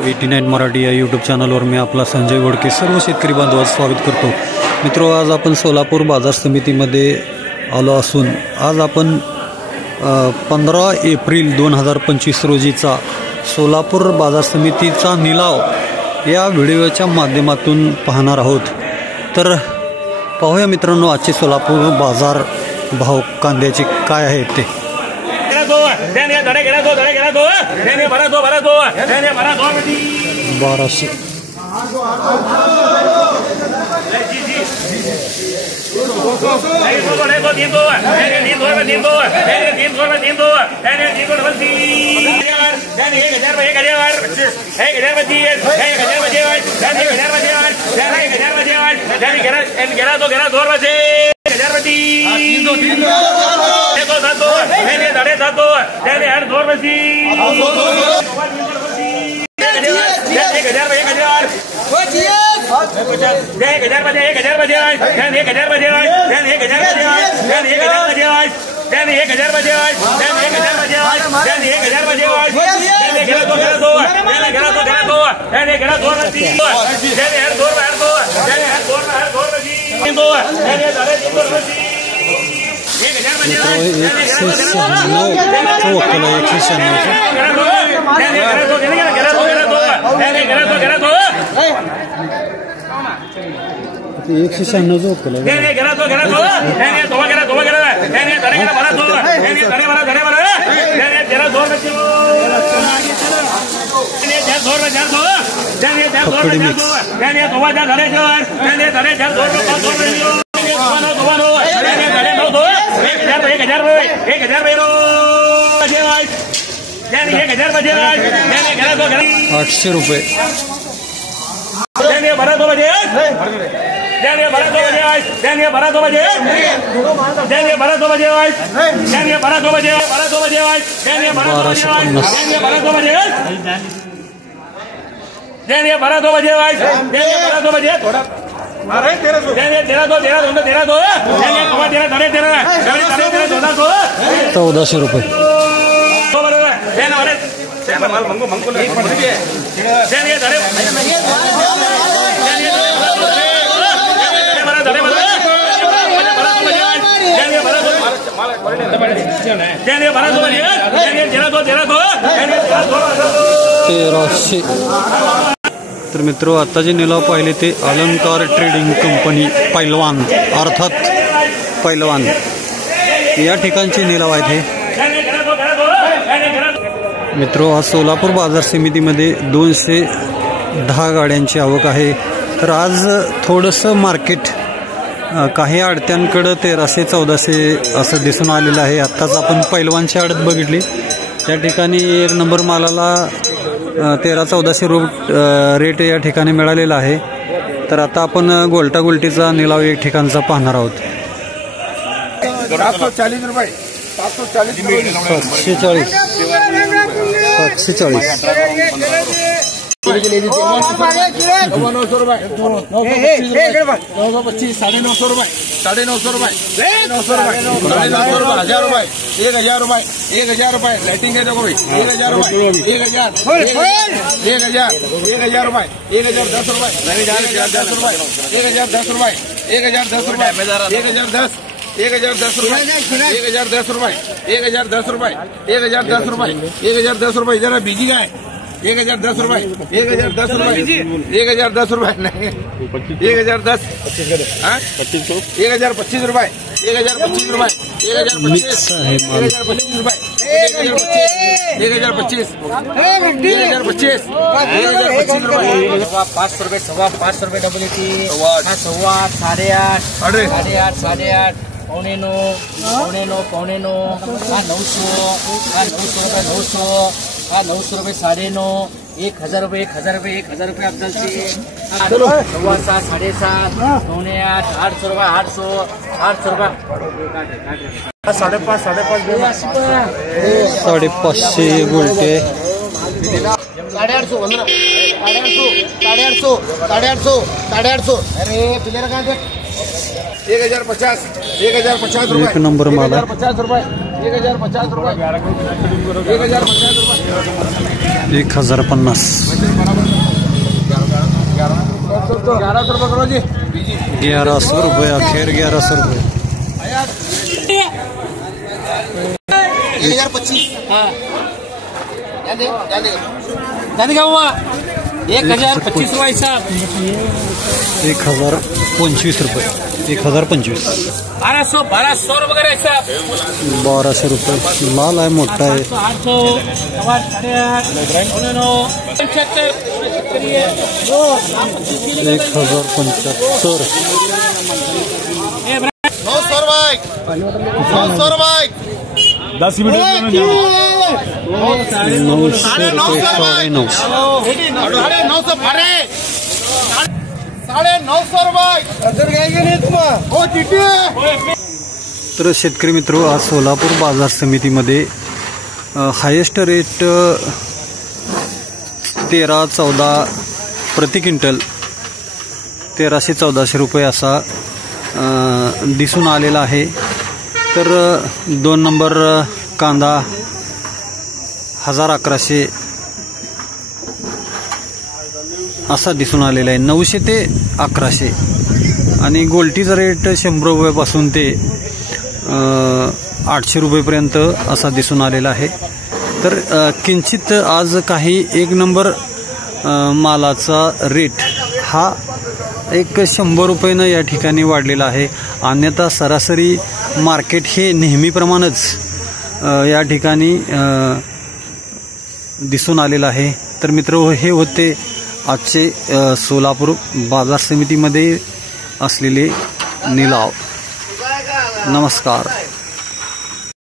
89 मराठी या यूट्यूब चॅनलवर मी आपला संजय गोडके सर्व शेतकरी बांधवांचं स्वागत करतो। मित्रो, आज आपण सोलापूर बाजार समितीमध्ये आलो असून आज आपण 15 एप्रिल 2025 रोजीचा सोलापूर बाजार समितीचा निलाव या व्हिडिओच्या माध्यमातून पाहणार आहोत। तर पाहूया मित्रांनो, आजचे सोलापूर बाजार भाव कांद्याचे काय आहेत ते। बाराशे एकशे 96 जो केला ₹800 तर मित्रों, आता जे निलाव पाहिले ते अलंकार ट्रेडिंग कंपनी पैलवान अर्थात पैलवान या ठिकाणचे निलाव आहेत हे। मित्रों, आज सोलापूर बाजार समितीमध्ये 210 गाड्यांची आवक आहे। तर आज थोडंसं मार्केट काही आडत्यांकडे 1300-1400 असं दिसून आलेलं आहे। आत्ताच आपण पैलवानची आडत बघितली, त्या ठिकाणी 1 नंबर मालाला 1300-1400 रेट या ठिकाणी मिळालेला आहे। तर आता आपण गोल्टा गोल्टीचा निलाव एक ठिकाणचा पाहणार आहोत। 740 रुपये 740 740 900 रुपये 925 950 रुपये 950 रुपये 900 रुपये 1000 रुपये 1000 रुपये 1000 रुपये लाइटिंग है देखो भाई 1000 रुपये 1000 1000 रुपये 1010 रुपये 1010 रुपये 1010 रुपये 1010 रुपये 1010 1010 रुपये 1010 रुपये 1010 रुपये 1010 रुपये 1010 रुपये जरा बिजी का है 1010 रुपये 1010 रुपये 1010 रुपये नहीं 1010 1025 रुपये 1025 रुपये 1025 रुपये 1025 500 रुपये 500 रुपये WT 8.5 8.5 पौने 9 900 रुपये 9.5 1000 रुपये 1000 रुपये 1000 रुपये अफजलची 7.5 7.5 पौने 8 800 रुपये 800 रुपये 5.5 550 गोल्टे 850 अरे पिलर का 1050 रुपये 1 नंबर माल 1050 रुपये 1050 रुपये 1050 रुपये 1050 1100 रुपये करो जी। 1100 रुपये, अखेर 1100 रुपये। 1025। हाँ जाने का हुआ 1025 रुपये साहब। 1025 रुपये, 1025। 1200 रुपये साहब। 1200 रुपये। लाल आहे, मोठा आहे। 800 1075। 900 रुपये। 10 मिनट 900 रुपये, 950। 950 रुपये। तर शेतकरी मित्र, आज सोलापूर बाजार समितीमध्ये हायेस्ट रेट 13-14 प्रति क्विंटल, 1300-1400 रुपये असा दिसून आलेला आहे। तर 2 नंबर कांदा 1100 असा दिसून आलेला आहे, 900 ते 1100। आणि गोल्टीचा रेट 100 रुपयापासून ते 800 रुपयेपर्यंत असा दिसून आलेला आहे। तर किंचित आज काही 1 नंबर मालाचा रेट हा एक 100 रुपयानं या ठिकाणी वाढलेला आहे। अन्यथा सरासरी मार्केट हे नेहमीप्रमाणेच या ठिकाणी दिसून आलेलं आहे। तर मित्र, हे होते आजचे सोलापूर बाजार समितीमध्ये असलेले निलाव। नमस्कार।